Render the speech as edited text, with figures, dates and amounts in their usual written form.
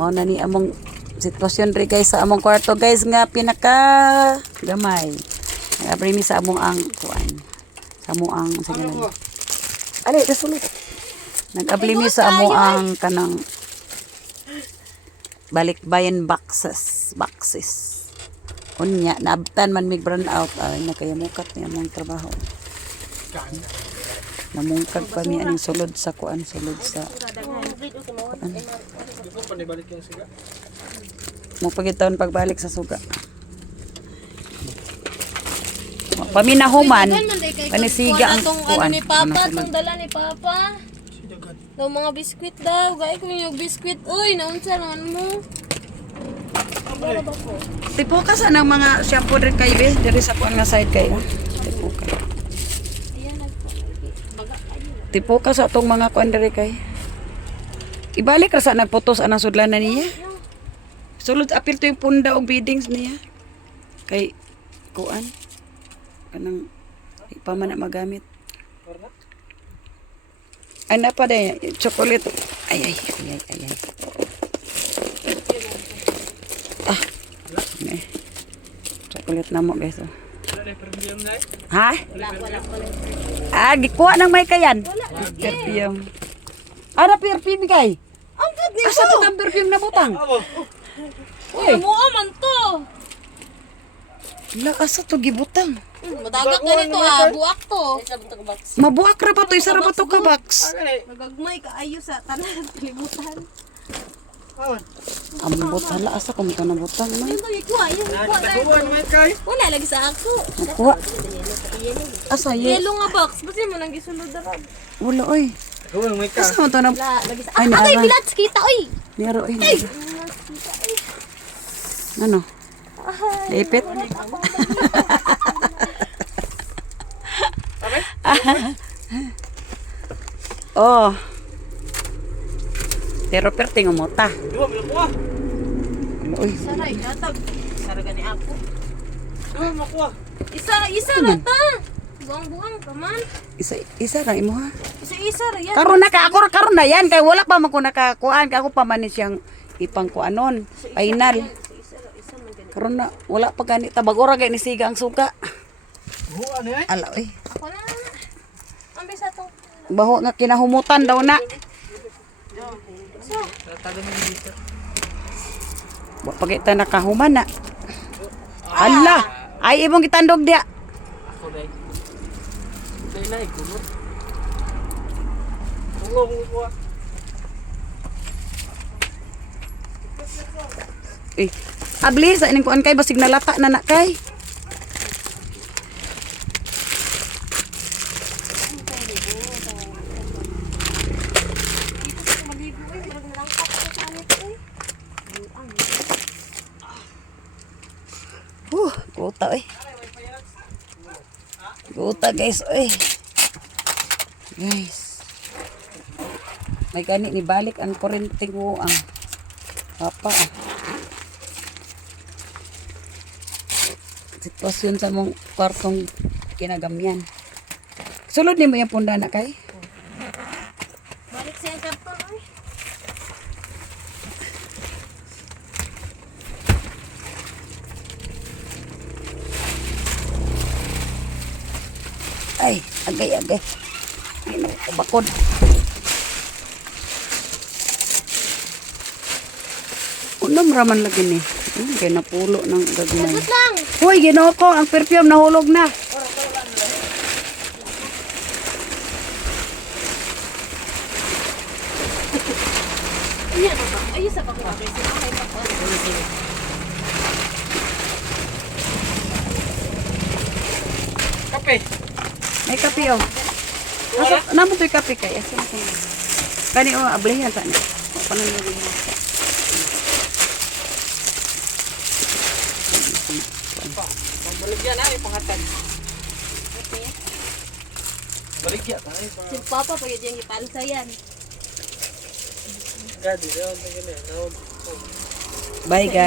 O nani among sitwasyon ri guys sa among kwarto guys nga pinaka gamay. Nag-aprimi sa among ang kuan. Sa among ang sige na. Ali, dasulot. Nag-aprimi sa among ang kanang balikbayan boxes. Unya naabtan man mig brand out ay nakayamukat niya among trabaho. Namungkag pa mi aning sulod sa kuan, sulod sa mo pagitaon pagbalik sa suga. Paminahuman panisiga ang kuan. Ni Papa, tong dala ni Papa. Daw mga biskwit daw, gay ko yung biskwit. Uy, naunsa naman mo. Tipo ka sa nang mga shampoo rin kay be, diri sa kuan nga side kay. Tipo ka. Tipo ka sa tong mga kuan diri kay. Ibalik ra sa nagputos anang sudlanan niya. Sulod apil to yung punda og biddings niya. Kay kuan kanang ipamana magamit. Ay na pa day chocolate. Ay. Ah. Ne. Chocolate na mo guys. Oh. Ha? Ah, gikuha nang may kayan. Perfume. Ara perfume kay. Ang good ni Asa to ang perfume na butang? Uy, mo man to. La asa to gibutang? Matagak ganito ah, buak to. Mabuak ra pa to, isa ra pa to ka box. Magagmay ka ayo sa tanan kalibutan. Ambot hala asa ko mo to nabutang man. Yung ikuha, wala lagi sa ako. Kuha. Asa ye? Yellow nga box, basta mo nang gisulod na rag. Wala oy. Asa mo to na? Wala lagi sa. Ay, Atay naara. bilats kita oy. Nero oy. Ano? Ipit? Oh. Pero perting mo ta. Uy, Saray hatag. Saraga ni ako. Makuha. Isa ra ta. Buang-buang ka man. isa ra imo ha. Isa ra yan. Karon na ka ako karon na yan kay wala pa man ko nakakuan kay ako pa man ni siyang ipang kuanon. Final. Karon na wala pa gani tabagora gani siga ang suka. Buwan eh. Ala oy. Ako na. Ambi sa to. Baho nga kinahumutan daw na. Wa pagita nakahuman na. Allah, ay imong gitandog dia. Ako dai. Dai na ikulo. Tungo mo kuha. Abli sa ining kuan kay basig nalata na na kay. Guta eh. Guta guys, eh. Guys. May gani ni balik ang kuryente ko ang papa. Sitwasyon sa mong kwartong kinagamyan. Sulod ni mo yung punda na kay? Balik sa karton oy. Ay, agay. Ay, no, kabakod. Unam raman lagi ni. Kaya napulo ng gagmay. Good lang. Hoy, ginoo ko, ang perfume nahulog na. Ay, sa pa ko bagay sa ay pa ko. Kape. May kape oh. Asa namo to'y kape kay asa na ko. Kani oh, ablihan ta ni. Panon mo rin. Baligyan ay pangatan. Baligyan ay Si Papa pag yung ipansayan. Gadi, daw tingin eh. Bye guys.